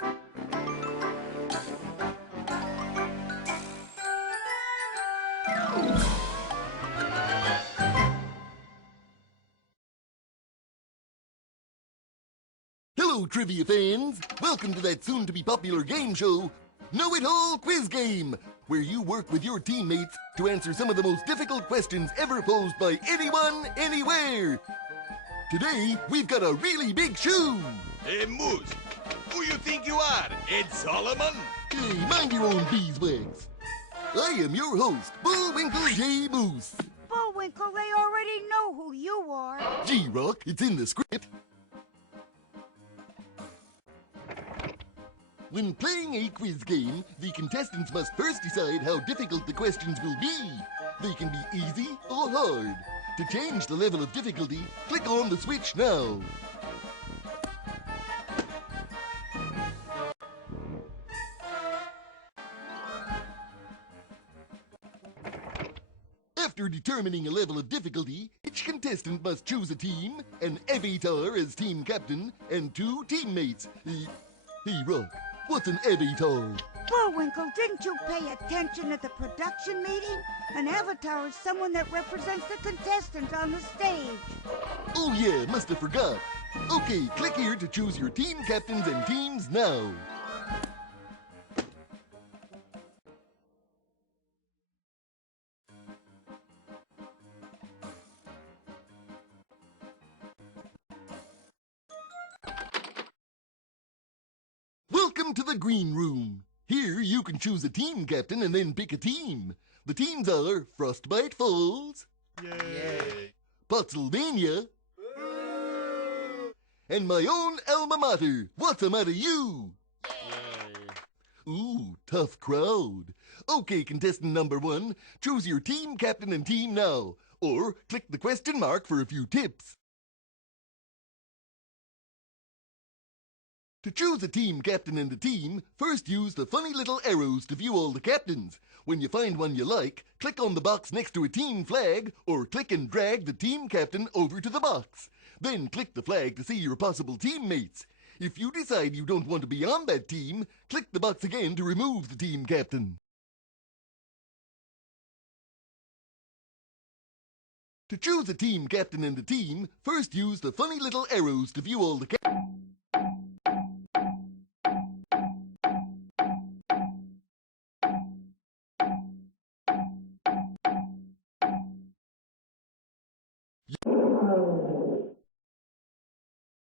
Hello, trivia fans! Welcome to that soon-to-be-popular game show, Know-It-All Quiz Game, where you work with your teammates to answer some of the most difficult questions ever posed by anyone, anywhere. Today, we've got a really big shoe. Hey, Moose, who you think you are, Ed Solomon? Hey, mind your own beeswax. I am your host, Bullwinkle J. Moose. Bullwinkle, they already know who you are. G-Rock, it's in the script. When playing a quiz game, the contestants must first decide how difficult the questions will be. They can be easy or hard. To change the level of difficulty, click on the switch now. After determining a level of difficulty, each contestant must choose a team, an avatar as team captain, and 2 teammates. Hey, Rock, what's an avatar? Bullwinkle, didn't you pay attention at the production meeting? An avatar is someone that represents the contestants on the stage. Oh yeah, must have forgot. Okay, click here to choose your team captains and teams now. Welcome to the green room. Here you can choose a team captain and then pick a team. The teams are Frostbite Falls, Yay! Pottsylvania, and my own alma mater, What's a Matter You? Ooh, tough crowd. Okay, contestant number 1, choose your team captain and team now, or click the question mark for a few tips. To choose a team captain and a team, first use the funny little arrows to view all the captains. When you find one you like, click on the box next to a team flag, or click and drag the team captain over to the box. Then click the flag to see your possible teammates. If you decide you don't want to be on that team, click the box again to remove the team captain. To choose a team captain and a team, first use the funny little arrows to view all the captains.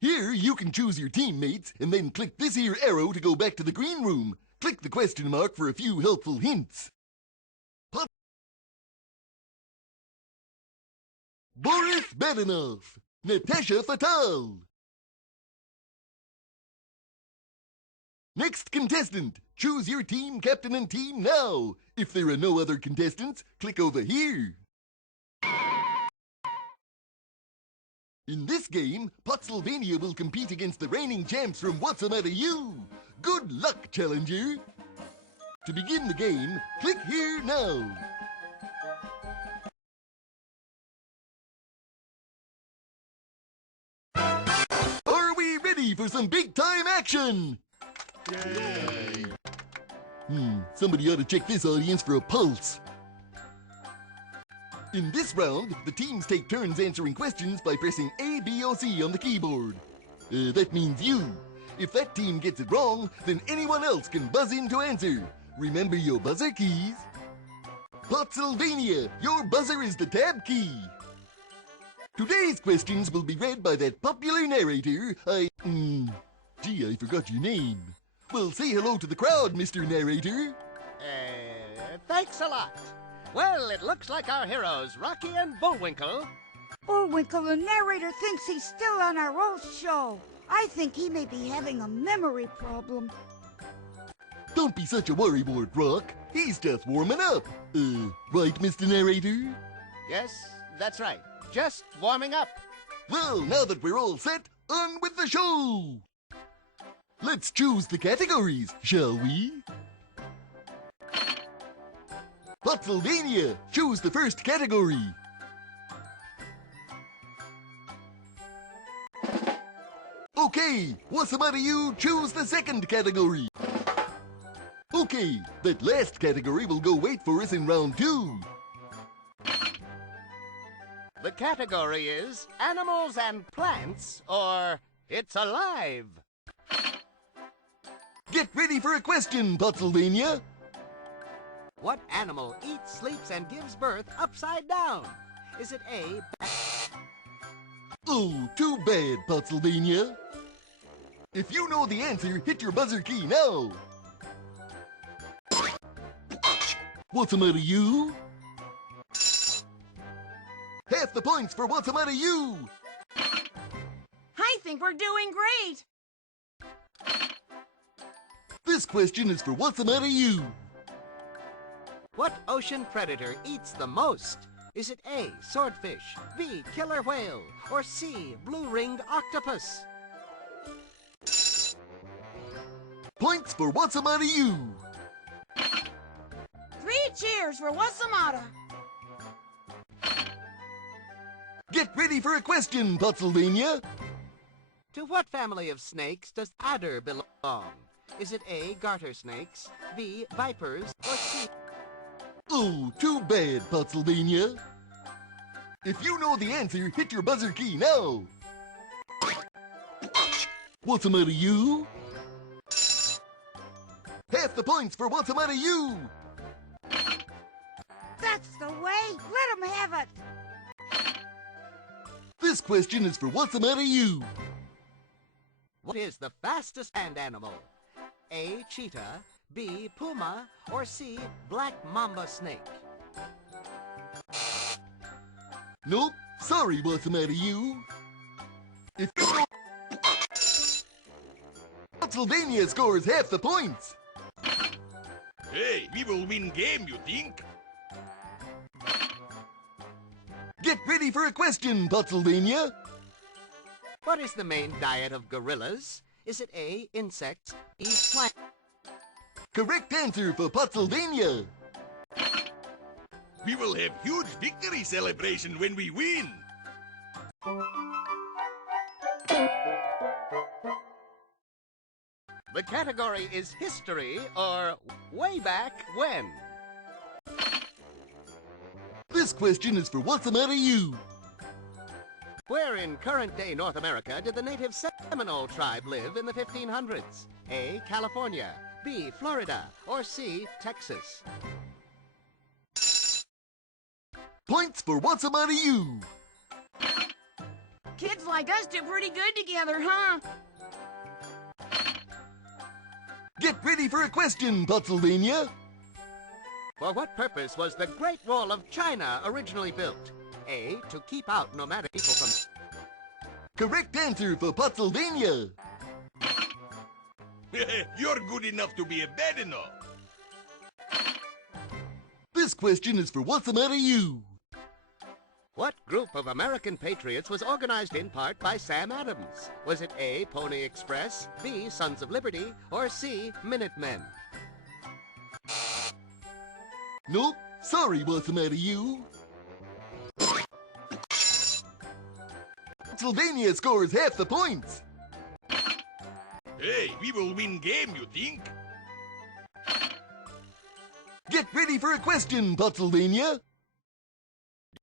Here, you can choose your teammates, and then click this here arrow to go back to the green room. Click the question mark for a few helpful hints. Boris Badenov, Natasha Fatal. Next contestant, choose your team captain and team now. If there are no other contestants, click over here. In this game, Pottsylvania will compete against the reigning champs from What's a Matter You? Good luck, challenger! To begin the game, click here now. Are we ready for some big-time action? Yay! Somebody ought to check this audience for a pulse. In this round, the teams take turns answering questions by pressing A, B, or C on the keyboard. That means you. If that team gets it wrong, then anyone else can buzz in to answer. Remember your buzzer keys. Pottsylvania, your buzzer is the tab key. Today's questions will be read by that popular narrator. Gee, I forgot your name. Well, say hello to the crowd, Mr. Narrator. Thanks a lot. Well, it looks like our heroes, Rocky and Bullwinkle. Bullwinkle, the narrator thinks he's still on our old show. I think he may be having a memory problem. Don't be such a worrywart, Rock. He's just warming up. Right, Mr. Narrator? Yes, that's right. Just warming up. Well, now that we're all set, on with the show! Let's choose the categories, shall we? Pottsylvania, choose the first category. Okay, what's the matter you? Choose the second category. Okay, that last category will go wait for us in round 2. The category is animals and plants, or it's alive. Get ready for a question, Pennsylvania. What animal eats, sleeps, and gives birth upside down? Is it A? Oh, too bad, Pennsylvania. If you know the answer, hit your buzzer key now. What's the matter, you? Half the points for what's the matter, you? I think we're doing great. This question is for what's the matter, you? What ocean predator eats the most? Is it A, swordfish, B, killer whale, or C, blue-ringed octopus? Points for what's the matter, you? 3 cheers for what's the matter? Get ready for a question, Pennsylvania. To what family of snakes does adder belong? Is it A, garter snakes, B, vipers, or C? Oh, too bad, Pennsylvania. If you know the answer, hit your buzzer key now. What's the matter, you? Half the points for what's the matter, you? That's the way. Let 'em have it. This question is for what's the matter, you? What is the fastest land animal? A, cheetah, B, puma, or C, black mamba snake? Nope. Sorry, what's the matter, you? If you know... Pennsylvania scores half the points. Hey, we will win game, you think? Get ready for a question, Pennsylvania. What is the main diet of gorillas? Is it A, insects, B, plants? Correct answer for Pennsylvania. We will have huge victory celebration when we win. The category is history, or way back when. This question is for what's the matter, you? Where in current-day North America did the native Seminole tribe live in the 1500s? A, California, B, Florida, or C, Texas? Points for what's the matter, you? Kids like us do pretty good together, huh? Get ready for a question, Pennsylvania. For what purpose was the Great Wall of China originally built? A, to keep out nomadic people from... Correct answer for Pennsylvania. You're good enough to be a bad enough. This question is for what's the matter, you? What group of American patriots was organized in part by Sam Adams? Was it A, Pony Express, B, Sons of Liberty, or C, Minutemen? Nope. Sorry, what's the matter, you? Pennsylvania scores half the points. Hey, we will win game, you think? Get ready for a question, Pennsylvania.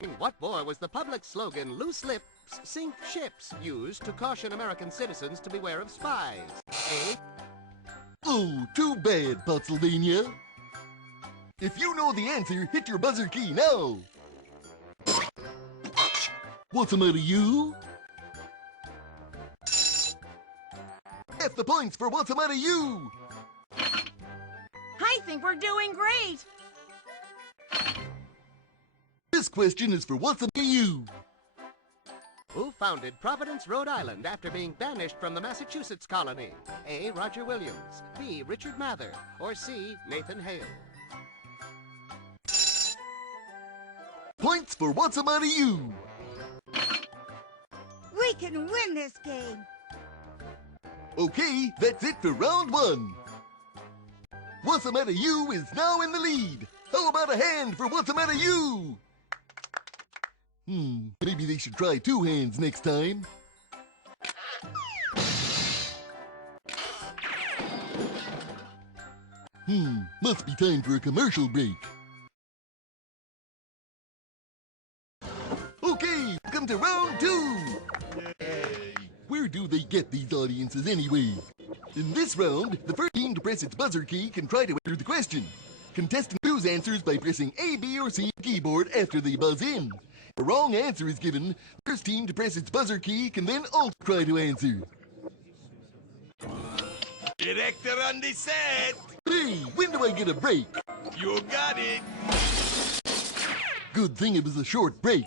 In what war was the public slogan, "Loose lips sink ships," used to caution American citizens to beware of spies? A, Oh, too bad, Pennsylvania. If you know the answer, hit your buzzer key now. What's the matter, you? Half the points for what's the matter, you? I think we're doing great. This question is for what's the matter, you? Who founded Providence, Rhode Island after being banished from the Massachusetts colony? A, Roger Williams, B, Richard Mather, or C, Nathan Hale? Points for what's the matter, you? We can win this game. Okay, that's it for round 1. What's the matter, you is now in the lead. How about a hand for what's the matter, you? Maybe they should try 2 hands next time. Must be time for a commercial break. Okay, welcome to round 2. Yay. Where do they get these audiences anyway? In this round, the first team to press its buzzer key can try to answer the question. Contestants choose answers by pressing A, B, or C on the keyboard after they buzz in. If a wrong answer is given, the first team to press its buzzer key can then also try to answer. Director on the set. Hey, when do I get a break? You got it. Good thing it was a short break.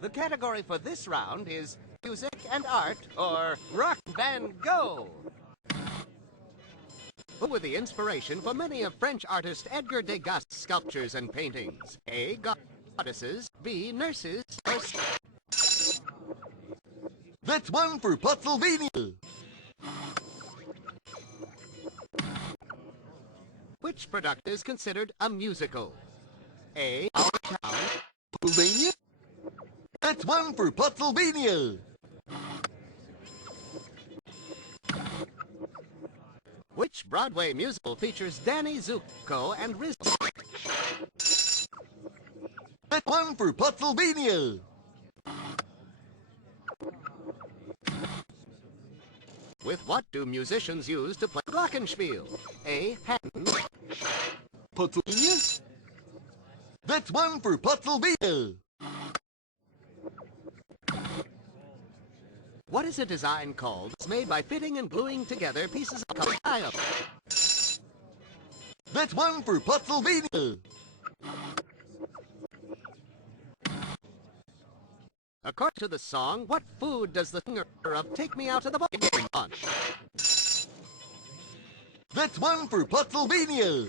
The category for this round is music and art, or rock band go. Who were the inspiration for many of French artist Edgar Degas' sculptures and paintings? A, goddesses, B, nurses, or C? That's one for Pennsylvania. Which product is considered a musical? A, Our Town. Pennsylvania? That's one for Pennsylvania. Which Broadway musical features Danny Zuko and Riz? That's one for Pennsylvania. With what do musicians use to play glockenspiel? A, hand. Pennsylvania? That's one for Pennsylvania. What is a design called? It's made by fitting and gluing together pieces of colored tile. That's one for Pennsylvania. According to the song, what food does the singer of Take Me Out to the Ball Game on? That's one for Pennsylvania.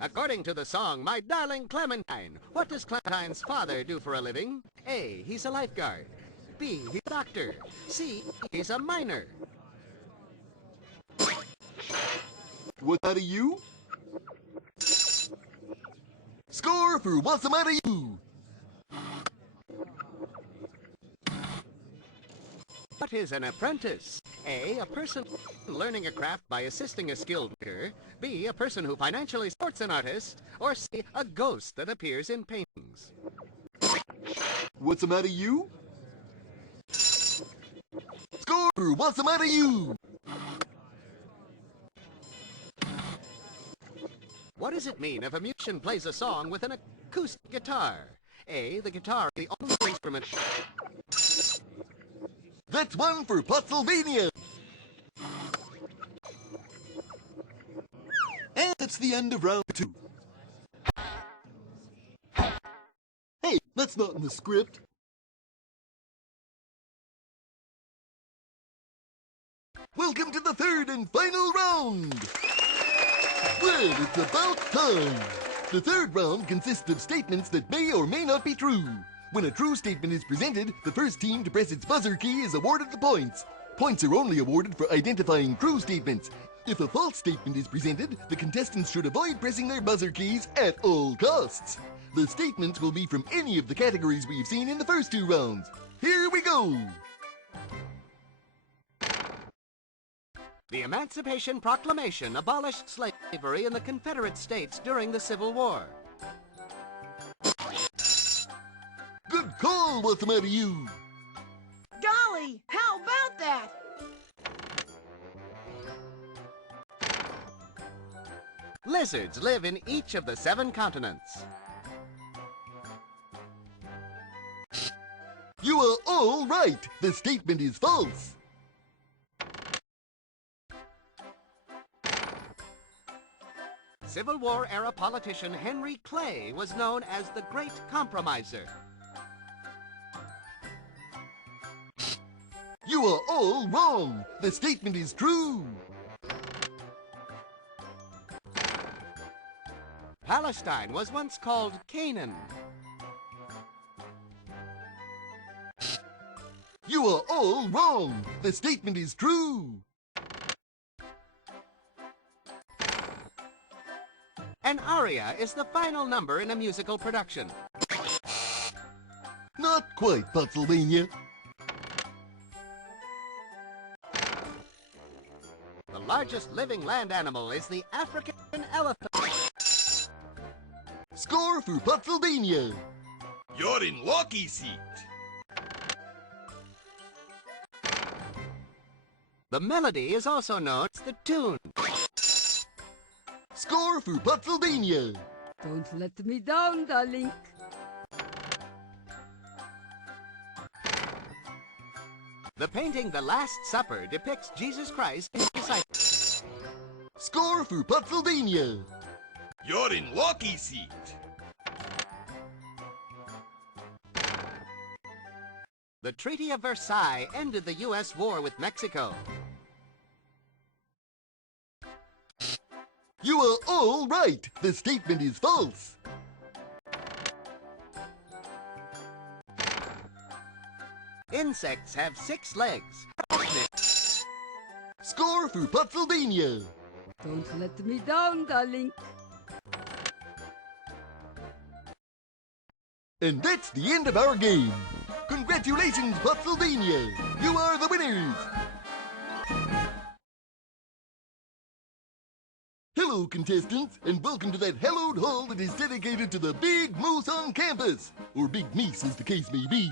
According to the song, My Darling Clementine, what does Clementine's father do for a living? A, he's a lifeguard. B, he's a doctor. C, he's a miner. What's that of you? Score for what's the matter you? What is an apprentice? A, a person learning a craft by assisting a skilled worker. B, a person who financially supports an artist. Or C, a ghost that appears in paintings. What's the matter you? Score for what's the matter you? What does it mean if a musician plays a song with an acoustic guitar? A, the guitar is the only instrument. That's one for Pennsylvania. And that's the end of round 2. Hey, that's not in the script. Welcome to the third and final round. Well, it's about time. The third round consists of statements that may or may not be true. When a true statement is presented, the first team to press its buzzer key is awarded the points. Points are only awarded for identifying true statements. If a false statement is presented, the contestants should avoid pressing their buzzer keys at all costs. The statements will be from any of the categories we've seen in the first 2 rounds. Here we go! The Emancipation Proclamation abolished slavery in the Confederate States during the Civil War. Good call, what's the matter you? Golly, how about that? Lizards live in each of the 7 continents. You are all right. The statement is false. Civil War-era politician Henry Clay was known as the Great Compromiser. You are all wrong. The statement is true. Palestine was once called Canaan. You are all wrong. The statement is true. An aria is the final number in a musical production. Not quite, Pennsylvania. largest living land animal is the African elephant. Score for Pennsylvania. You're in lucky seat. The melody is also known as the tune. Score for Pennsylvania. Don't let me down, darling. The painting The Last Supper depicts Jesus Christ and his disciples. Score for Pennsylvania. You're in lucky seat. The Treaty of Versailles ended the U.S. war with Mexico. You are all right. The statement is false. Insects have 6 legs. Score for Pennsylvania. Don't let me down, darling. And that's the end of our game. Congratulations, Pennsylvania. You are the winners. Hello, contestants, and welcome to that hallowed hall that is dedicated to the Big Moose on campus, or Big Meese as the case may be.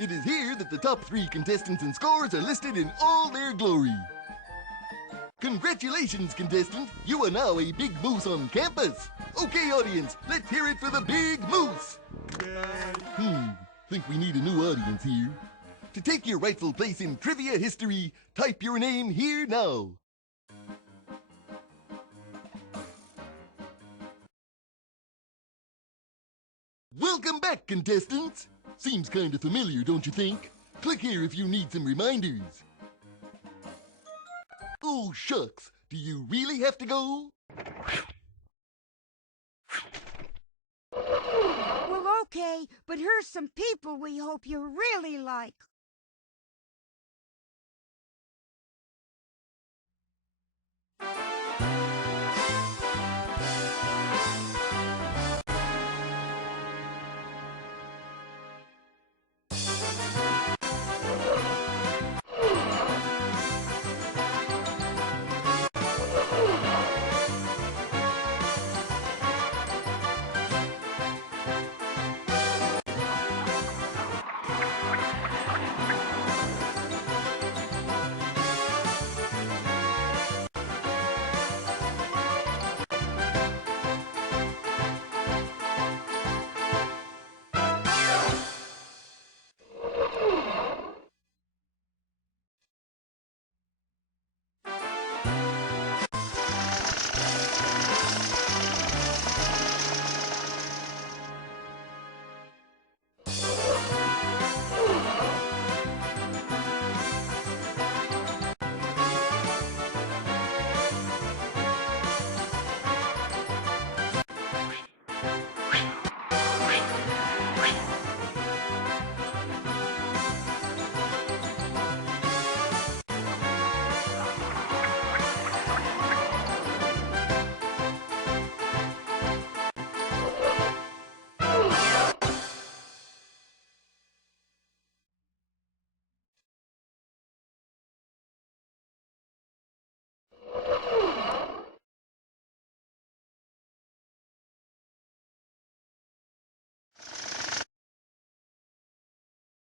It is here that the top 3 contestants and scores are listed in all their glory. Congratulations, contestant. You are now a Big Moose on campus. Okay, audience, let's hear it for the Big Moose. Think we need a new audience here. To take your rightful place in trivia history, type your name here now. Welcome back, contestants. Seems kind of familiar, don't you think? Click here if you need some reminders. Oh, shucks. Do you really have to go? Well, okay, but here's some people we hope you really like.